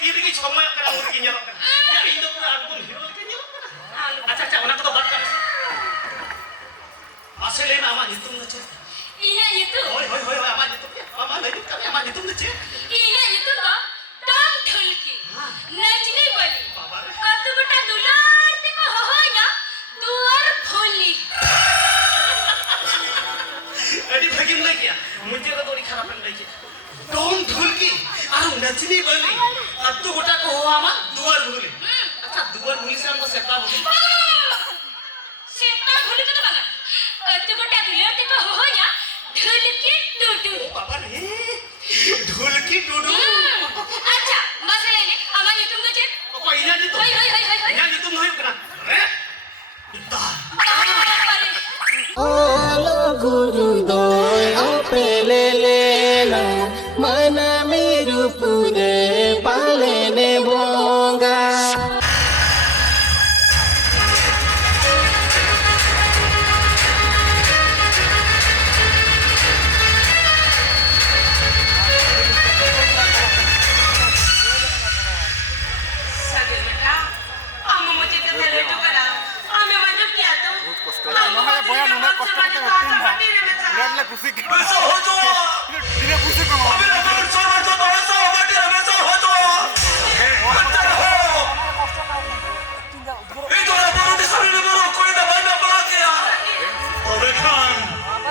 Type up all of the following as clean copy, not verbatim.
ini ki chomay ka na urgi nyalo ka ya indo ko album hero ke nyalo ka acha acha ona ko to bat ka asle na ama nitum na che iya itu hoy hoy hoy ama nitum ama lagi kami ama nitum na che iya itu to dam ढोलकी नचने वाली बाबा रे तू बेटा दुलार ते को हो या दुआर भोली अडी भगिन नहीं किया मुझे तो थोड़ी खराब नहीं किया डोम ढोलकी और नचनी वाली अब तो गोटा को हो आमा दुआर भूली अच्छा दुआर भूली से हमको सेपा भूली सेता भोली तो बना तू बेटा दुलार ते को हो या ढोलकी टूटू बाबा रे ढोलकी टूटू अच्छा मसले ने आमा नितुम दे पहिला नि तो हाय हाय हाय हाय या नितुम नाही करा रे ता Alo gurudoy apelelena mana miru pure palene bonga वैसा हो जो अबे अगर चोर तो वैसा हो माटी वैसा हो जो बच्चा हो ये तो अपने शरीर में कोई दवाई ना पड़ा क्या अबे खान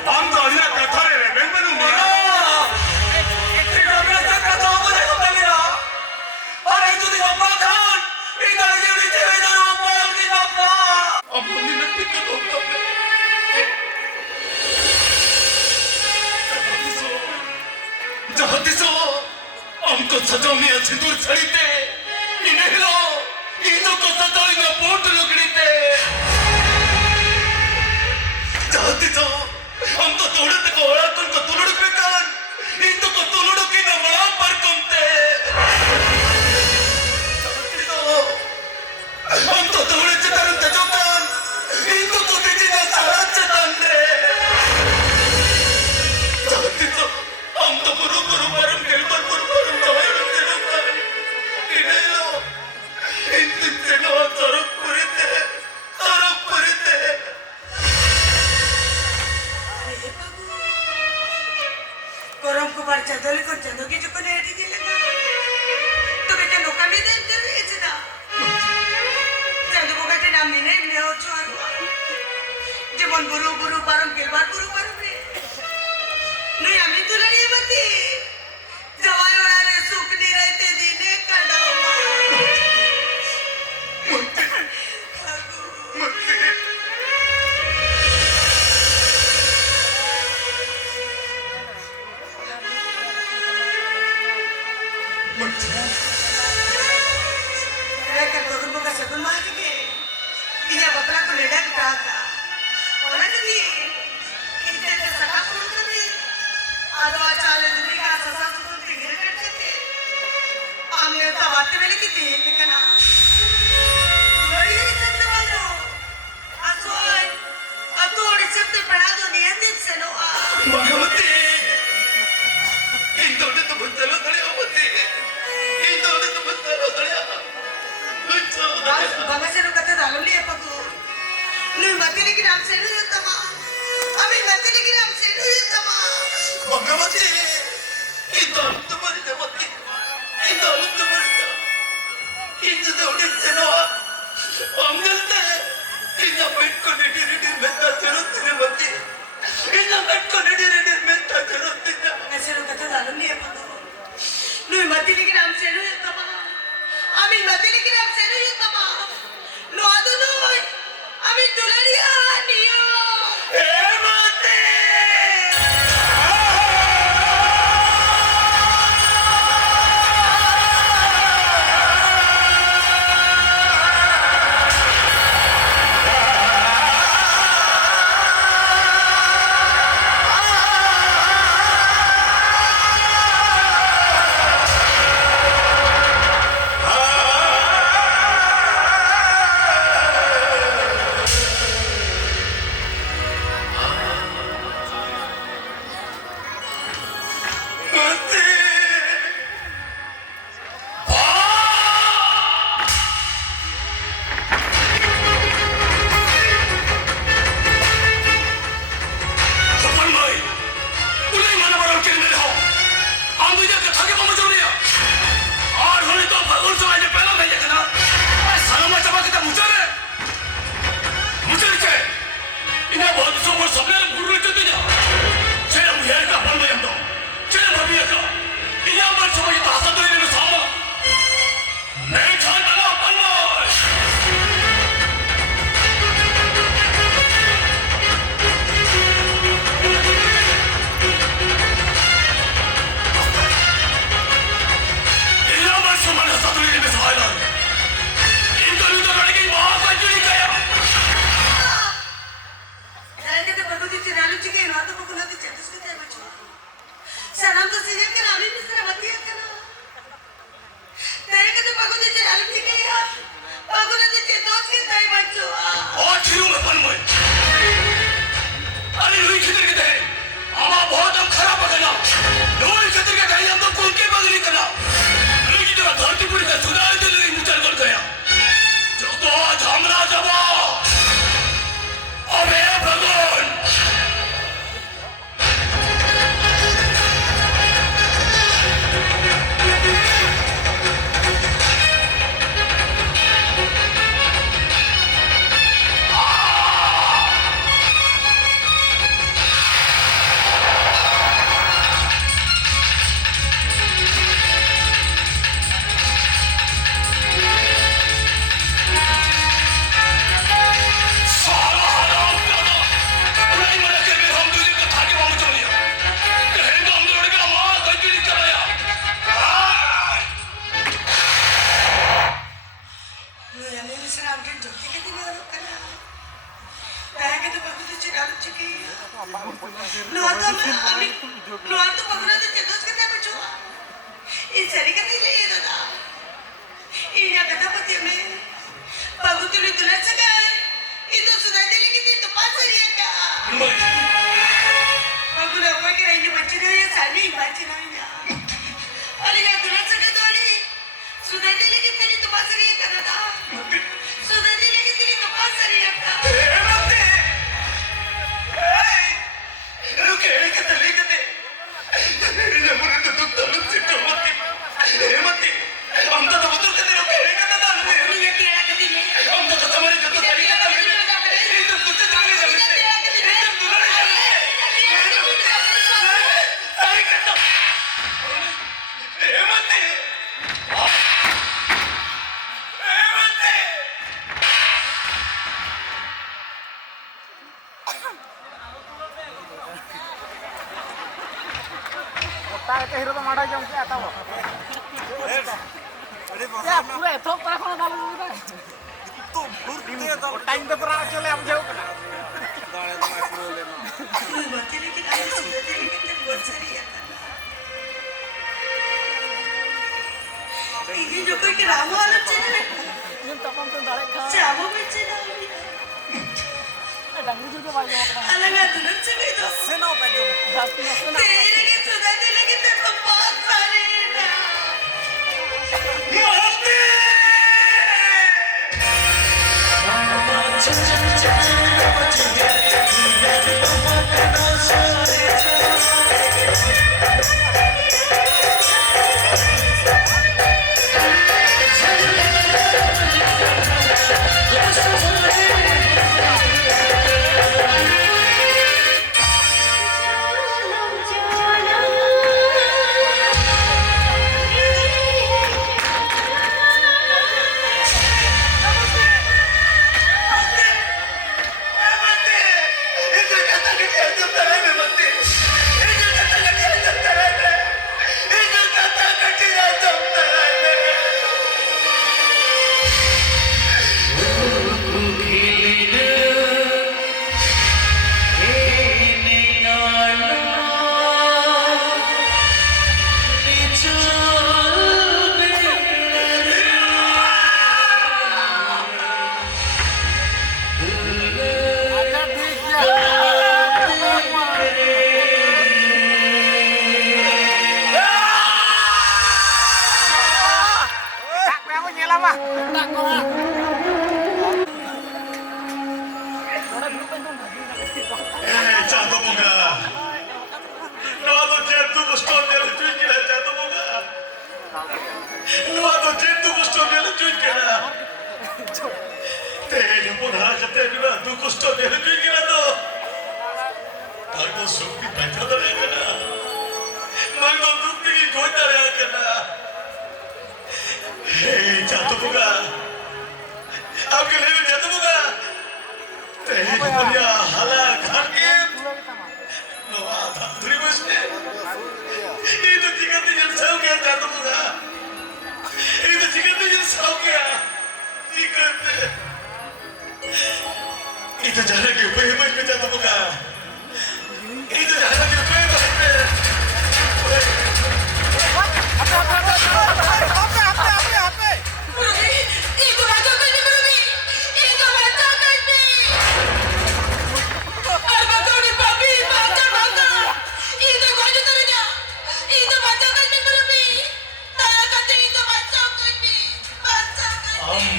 हम तो अभी कथा रे बैंक में मरा ये अबे तक कथा हो जाए तो मेरा अरे तू दी अब्बा खान इधर ये नीचे इधर ऊपर की अब्बा अब मुझे नहीं पता जहतिसो हमको सजोमिया सिंदूर छड़ीते इन्हें लो इनो को सजोई में पोट लुगड़ीते जहतिसो हम तो तोड़ते को ओड़ा तुमको तुलुड़ पे कान इनो को तुलुड़ की न मरा पर कुमते जहतिसो हम तो तोड़े चितारन तजो कान इनो को तेजी न सारा चितान रे जहतिसो हम तो गुरु गुरु परम केलपर गुरु परम दवाई बनते लोग इन्हें लो इन से नो तरफ पुरीते गरम को बार चादर को चंदो की जो कोने ऐडी दिले ना तो बेटा नौका में दे दे ये चना चंदो को बेटा नाम में नहीं ले हो चोर जीवन गुरु गुरु परम केलपर गुरु परम रे नहीं हमें तो लड़ी बंदी जवाई वाले सुख नहीं रहते दीने कड़ा सगुन मार के इया बकरा को लेडा के था और नहीं इनसे सका कौन करे आदो चाले दुनी का ससा सुन के गिर करते थे आने तो बात में की थी लेकिन बड़ी इज्जत वालो असोय अतोड़ी शब्द पढ़ा दो नियत से नो भगवती इन दोनों तो बंदलो खड़े हो मते इन दोनों तो बंदलो खड़े हो बाबा से नो कथा दालो लिए पको नु मतिली की नाम से नु युतमा अभी मतिली की नाम से नु युतमा भगवती इन दोनों तुम्हारी देवती इन दोनों तुम्हारी इन दोनों से नो अंगलते इन बेट को डिडी मेंता जरूरत नहीं मती इन बेट को डिडी मेंता जरूरत नहीं ऐसे नो कथा दालो लिए पको नु मतिली की नाम से नु युतमा अभी मतिली की नाम से नु युतमा नो आदो नो अभी दुलरिया नियो ए माते Semana satu ini besaran. Itu lagi mau apa jadi kaya? Saya kata bagus itu lalu juga yang waktu aku nanti jatuh sekali macam. Salam tu sih kan kami bisa mati kan. Saya kata bagus itu lalu juga ya. Bagus nanti jatuh sekali macam. Oh, cium apa nih? अरे Louis किधर के थे? आमा बहुत अब खराब बना। Louis किधर के थे? हम तो कुंके बगली करना। लुई किधर धरती पूरी का सुनाई दे रही मुचल कर गया। जो तो आज हमरा जबा। अबे भगवान। हिरो तो मारा जाऊँ क्या आता वो क्या पूरा तो पर कौन डाल दूँगा तो भूल तो टाइम पे पर चले हम जाओ करना दाले तो मैं पूरा लेना बच्चे लेकिन आज सुबह से लेकिन बहुत सारी है ini juga kira mau alat cina ini tapam tuh dalam kah siapa bercina dangdut juga banyak orang alat nggak dulu cina itu senau baju jatuh senau तेरे के सुधा दिले के तेरे को बहुत सारे ना Ruby, itu bacakan ni Ruby. Itu bacakan ni. Baca ni papi, baca. Itu kau je teranya. Itu bacakan ni Ruby. Tak kata itu bacakan ni. Bacakan.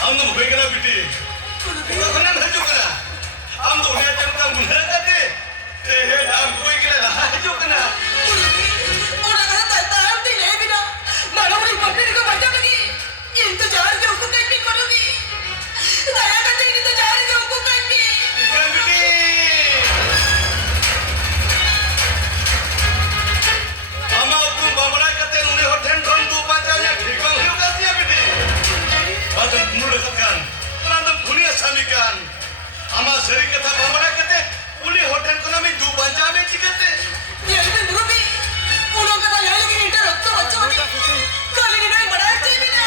am no begana biti kana bhaju kana am to ne jamta munhe kate te he am koi kana haju kana Orang kata tak tahu ni lebih dah. Malam ni papi ni kau bacakan ni. इंतजार के हुक्म करनी करोगी दया करके इंतजार के हुक्म करनी kan biti ama hukum bamra kate uni hoten kon du pacanya thikang hiu katia biti badam mule kan nadam dunia samikan ama seri kata bamra kate uni hoten kon ami du pancame chikate ये भी Ruby उन लोगों का यहाँ लगी inter रखता बच्चों ने कल ही नहीं बढ़ाया चाहिए ना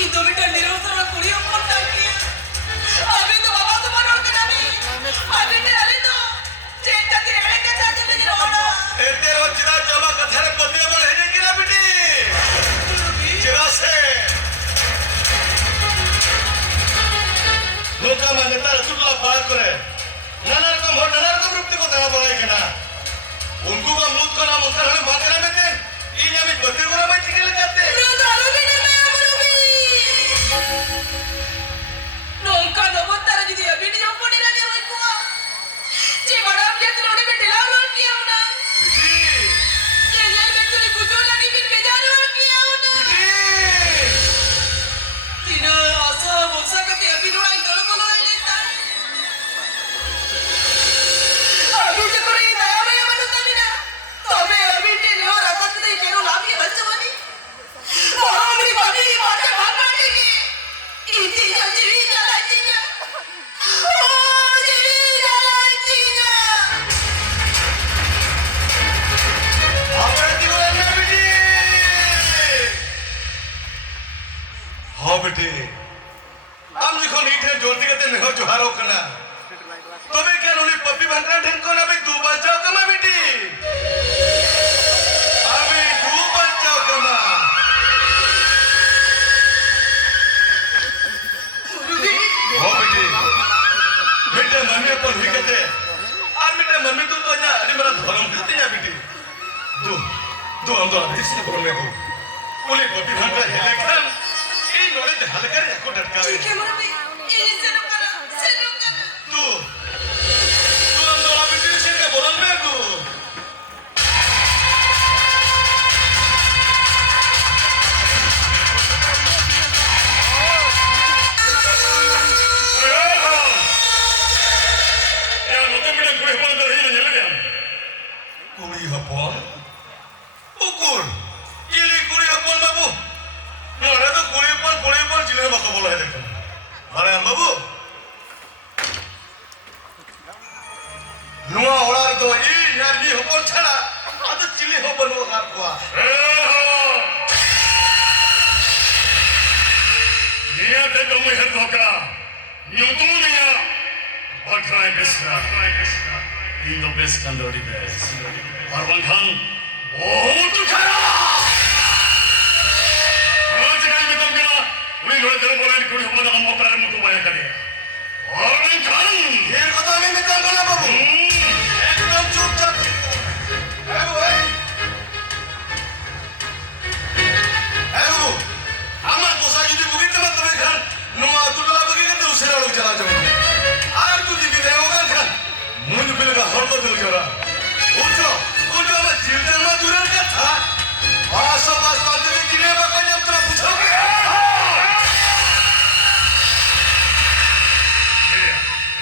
इंदो में टंडी रोज रोज कुड़ी ऊपर टांगी अभी तो बाबा तुम्हारा और क्या नहीं अभी मेरे अली तो चेता तेरे के साथ चली रोड़ा ete ro chira jama kathare pote bol he kina biti chira se loka mane tar tutla paal kore nanar ko rupte ko dana bolai kena unku ka mut ko na mutar hane bakra mete ini ami pote gora mai tikil kate Brother, भी नहीं मैं Ruby नौका दबो तारा जी अभी नहीं जो पड़ी रखे हुए कुआ जी बड़ा क्या तूने में ढिला रोल किया हो ना biti ये व्यक्ति ने गुजर लगी फिर बेजार रोल किया हो ना तीना आशा बोलसा करते अभी रोड़ा इधर को लोग लेता अभी जो कोई नया नया बनता भी ना तो मैं अभी तेरे और आता तो नहीं केरो लाभ ये बच्चों वाली और मेरी बाकी बातें भाग मारेगी इतनी जल्दी चलाती ना ओ जल्दी चलाती ना apre digo na biti ha biti am jikhon ite jolti kate meho joharo kana tobe ken uni papi bhantra den ko na be du bachao kama biti abi du bachao kama ha biti bete mami par hi kate ar bete mami tu to na ari mera dharam kate na biti tu andar hisne borne ko uli papi bhantra hele khan ei nore de halkar ko datkave ठीक है mummy ये से लोग करो tu andar abi dirse ke bolne ko Kuri hapon, ukur, ili kuri hapon babu. Nora tu kuri hapon cile baka bola hai dekho. Are babu. Nua orar do i nari hapon chhara, adu cile hapon wo har koa. Niya te tomu her doka, nyutu niya. Bakrai besra. In the best kandori best. Arwan Khan, बहुत खरा. आज कल में तुम क्या? We लोग तेरे बोले कोई हो ना हम अपने मुझको बाया करे. Arwan Khan, ये कथा में मैं क्या करना बाबू? एकदम चुपचाप. बाबू, हमारे तो साजी दी बुरी तमत तुम्हें खान, नुआ तुला बुरी के तो उसे लोग चला जाओ. आज तू दी बिताए होगा खान. मुझे भी लगा हर बार दिल करा. उठो मैं जीवन में दूर का था. आशा बात में किने बाका जब तेरा पूछोगे.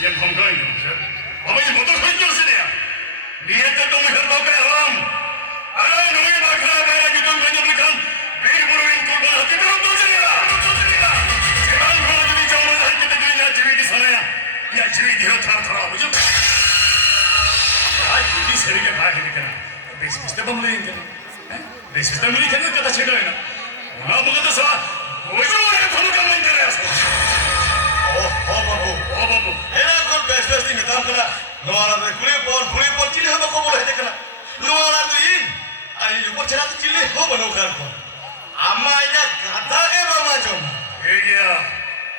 ये हम कहेंगे सर. अब ये मोटर कोई क्यों से दिया? लिए तो तुम घर लोग हैं हम. अरे नोई बाखरा मेरा जितने बंदे बिकन वीर बुरुइन को बना के तो दूसरेगा. जीवन को भी जाऊँ मैं हर कितने दिन जीवित सनाया. या जीवित हो थरा मुझे. आज जीवित शरीर के भाग निकला. बेसिस तो बम लेंगे. बेसिस तो मिली क्या कथा छेड़ा है ना. ना मुझे तो सा कोई तो नहीं थोड़ा कम नहीं कर रहा. ओ बाबू. ये ना कौन बेसिस नहीं काम करा. नवारा तो खुले पॉल चिले हम को बोले देखना. नवारा तो इन. अरे ये cerah cili ho bano kan ko. Amma ina gada ke mama jom. Iya,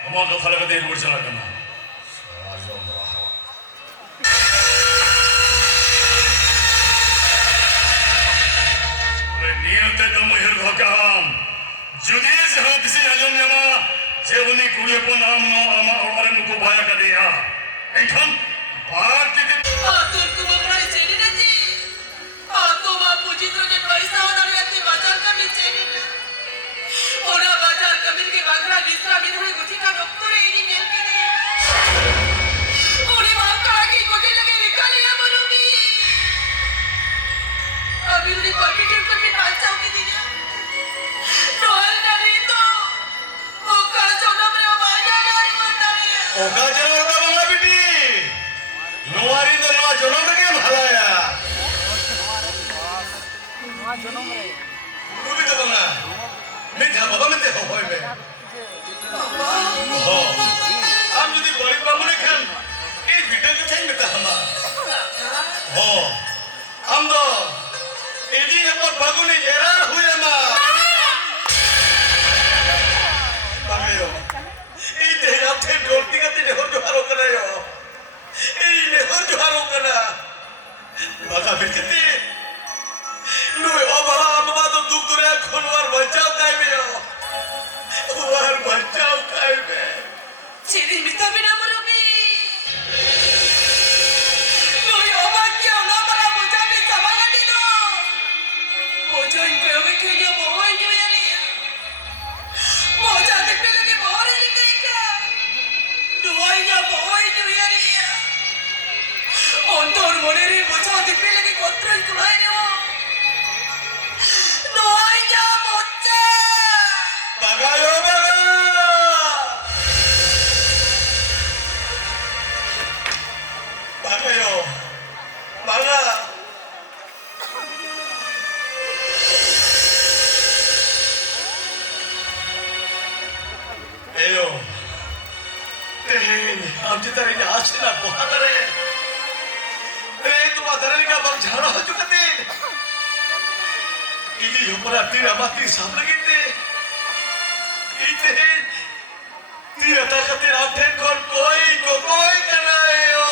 mama ka phala ka de rur chala kana. Ajom baha. Ore niyate dam her bhakam. Judi se ho kisi ajom nama je uni kuye ko naam no ama ore nuko baya ka diya. Enkhan baat ke আতুর কুমার চেনি না জি আতোবা পুজিত্রকে পয়সা ওনারে বাজার কমি চেনি না ওরা বাজার কমির के बागरा बिस्तरा बिधरे गुठी का डॉक्टर एनी मेल के दे ओरे मां का की गोटी लगे निकालिया मनुमी अभी उन्हें कॉम्पिटिटिव करके पांचाओ के दिया रोहल नहीं तो वो का जोना में बाजा गाय मरता है oka jara ora banga biti. Nuari to nuwa jonom rege bhalaya. Nuwa jonom re. Rubi to banga. Mitha baba mete ho hoy me. Ho. Am jodi golib bamune khan ei video ke chain meta hama. Ho. Am do edi apar bagune era huye ma. Bagayo. Ei dehra the dolti ka te hor jo haro karayo. Ei ne hor jo haro kana. Baga birkete. Noi obala amma to duk dure khonwar bachao kaibe. War bachao kaibe. চেনি মিতা বিনা মনুমি নই অবাক্য নামরা বুঝাবি সবাগাটি তো বোঝাই কইবে কইয়া বই নিয়ানি বোঝা দেখতে লাগে বহরে লিখাইকা দুয়াইয়া বই নিয়ানি অন্তর মনের বোঝা দেখতে লাগে কত্রই কুলাই নেও নয়াইয়া মোচ্চা Bagayo baga. Bagayo. Baga. Ayo. Tehn amji tari ne ashna bahadare. Tu badare ka bag jhana ho chukate. Idi yopara tira mati sab lagite. Tehn tira takate apten kor koi karayo.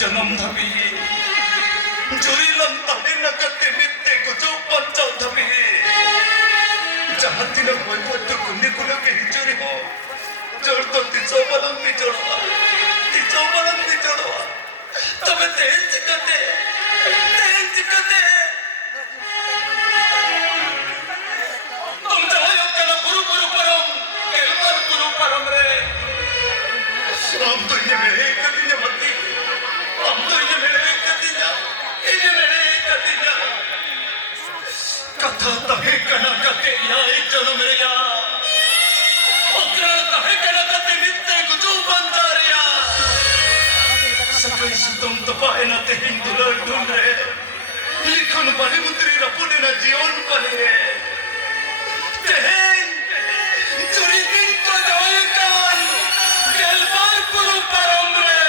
जन्म धबी जुरी लंता है नकते नित्ते को जो पंचाव धबी जहाँ तीन कोई पत्त कुन्नी कुलो के हिचोरी हो जोड़ तो तिचो बलम निचोड़वा तबे तेज चिकते तुम जाओ यो कला गुरु परम केलवर गुरु परम रे हम तो ये मेरे कदी ने मती हम तो ये मेरे कदी ना कथा तहे कना कते या एक जन्म रे या अग्रण तहे कना कते नित्य गुजू बंदर या सकल सुतम तपाए ना ते हिंदुला ढूंढ रे लिखन बने मुद्री रपुने ना जीवन बने रे तेहें चुरी दिन को जाए कान गेलबार पुरु परम रे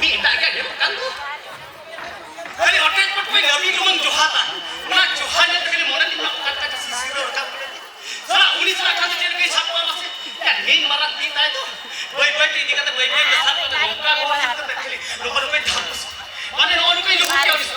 umi tak ada dia bukan tu. Kali hotel pun kau nabi kemang johata. Nak johanya kali mana ni nak kata kasih siror kamu. Salah uni salah kata jadi kau siapa masih. Ya ning marat kita itu. Boy ini kata boy besar pada muka kau kata kali. Lupa hapus. Mana orang kau lupa kau ni.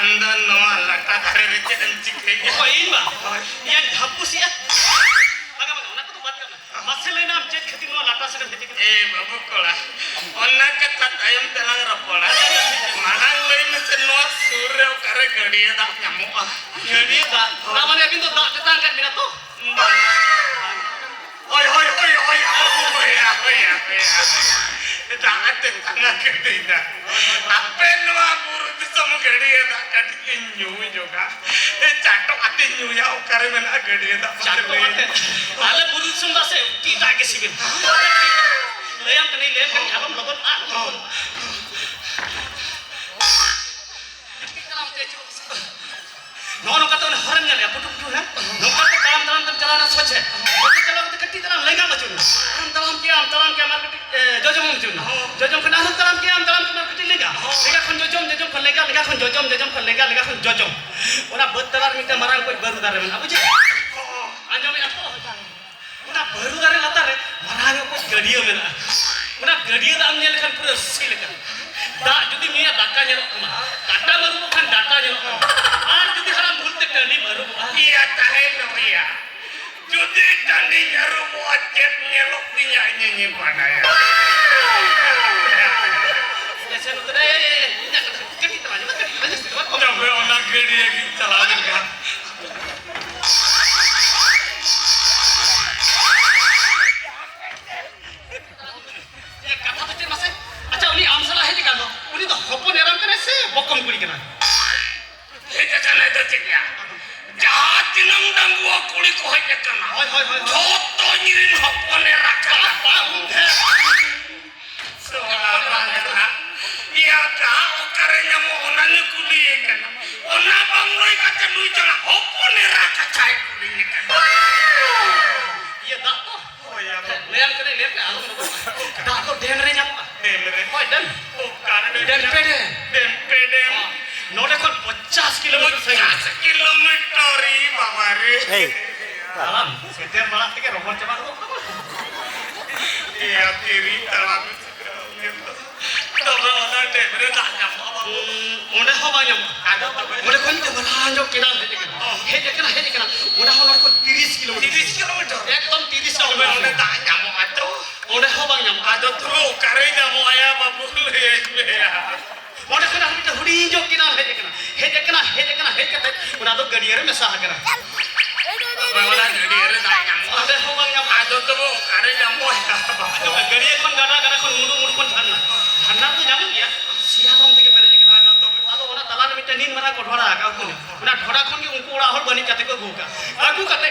Anda noa lata dhare receh dan cikre. Oh ini yang hapus ya. Bagaimana? Nak tu buat kan? Masalah ini amcet khati noa lata sedang hejek. Babu kola. Orang kata ayam telang rapola. Manang lagi mesti noa surya kare gadiya dah nyamuk. Gadiya dah. Namanya pintu dah datang kan mina tu. Hoi. Jangan tengah kedina. Apa noa buru tu semua gadiya dah kati nyui juga. Catok ati nyui ya ukare mana gadiya dah. Catok ati. Malah buru sumber se tidak kesibin. Leyam kani abang logon Nono kata orang haram ni, apa tu kan? Nono kata dalam jalan swatch. Jadi kalau kita keti dalam lengan macam ni. Dalam kia market jojom macam ni. Jojom kena dalam kia market lega. Lega kan jojom kan lega kan jojom. Orang bertelar minta marang kau baru dari mana? Apa je? Anjam ni apa? Orang baru dari latar marang kau gadiya mana? Orang gadiya dah ambil kan pura silakan. Dah jadi ni data nyerok kemana? Data baru bukan data nyerok kemana? Jadi haram bulte tani baru. Iya tahe no iya. Jadi tani nyaru buat jet nyelok nyanyi pada ya. Saya nak tanya, nak kita mana? Orang orang gede kita lagi kan. Kata tu macam mana? Acha, ini amsalah ni kan? Ini dah hopon eram kan? Bokong kuri kan? Jangan ada ceknya. Jahat tinang dan gua kulit kau hanya kena. Joto nyirin hopon neraka. Seorang era. Ia dah karena mau nanya kulit kena. Ona bangloi kata lu jangan hopon neraka cai kulit kena. Ia dah tu. Oh ya. Lihat kena lihat ke alam tu. Dah tu denre nyamuk. Denre. Oh dan. Oh karena denpede. Noda kon 50 kilometer saja. 50 kilometer babare. Hey. Alam, sejar malah ke robot cepat tu. Iya, tiri alam. Dobra ona debere dah nyamuk. Ona ho banyam. Ada apa? Ona kon te bananjo kinan heje kana. Ona ho ko 30 kilometer. 30 kilometer. Ekdom 30 kilometer. Ona dah nyamuk atu. Ona ho banyam. Ada tu kare nyamuk aya babu le ya. Ona kana ᱦᱩᱰᱤᱧ canal ᱦᱮᱡ ᱠᱟᱛᱮ ᱚᱱᱟ ᱫᱚ ᱜᱟᱹᱰᱭᱟᱹ ᱨᱮ ᱢᱮᱥᱟ ᱟᱠᱟᱱᱟ ᱚᱱᱟ ᱜᱟᱹᱰᱭᱟᱹ ᱨᱮ ᱫᱟᱜ ᱧᱟᱢᱚᱜᱼᱟ ᱚᱸᱰᱮ ᱦᱚᱸ ᱵᱟᱝ ᱧᱟᱢᱚᱜᱼᱟ ᱟᱫᱚ ᱛᱚᱵᱮ ᱚᱠᱟᱨᱮ ᱧᱟᱢᱚᱜᱼᱟ ᱜᱟᱹᱰᱭᱟᱹ ᱠᱷᱚᱱ ᱜᱟᱰᱟ ᱠᱷᱚᱱ ᱢᱩᱰᱩ ᱠᱷᱚᱱ ᱡᱷᱟᱨᱱᱟ ᱫᱚ ᱧᱟᱢᱚᱜ ᱜᱮᱭᱟ ᱥᱤᱭᱟᱞᱚᱢ ᱛᱮᱜᱮ ᱯᱮᱨᱮᱡ ᱟᱠᱟᱱᱟ ᱟᱫᱚ ᱛᱚᱵᱮ ᱟᱫᱚ ᱚᱱᱟ ᱛᱟᱞᱟᱨᱮ ᱢᱤᱫᱴᱮᱱ ᱱᱤᱱ ᱢᱟᱨᱟᱝ ᱠᱚ ᱰᱷᱚᱲᱟ ᱟᱠᱟᱫ ᱚᱱᱟ ᱰᱷᱚᱲᱟ ᱠᱷᱚᱱ ᱜᱮ ᱩᱱᱠᱩ ᱚᱲᱟᱜ ᱦᱚᱲ ᱵᱟᱹᱱᱤᱡ ᱠᱟᱛᱮ ᱠᱚ ᱟᱹᱜᱩ ᱠᱟᱛᱮ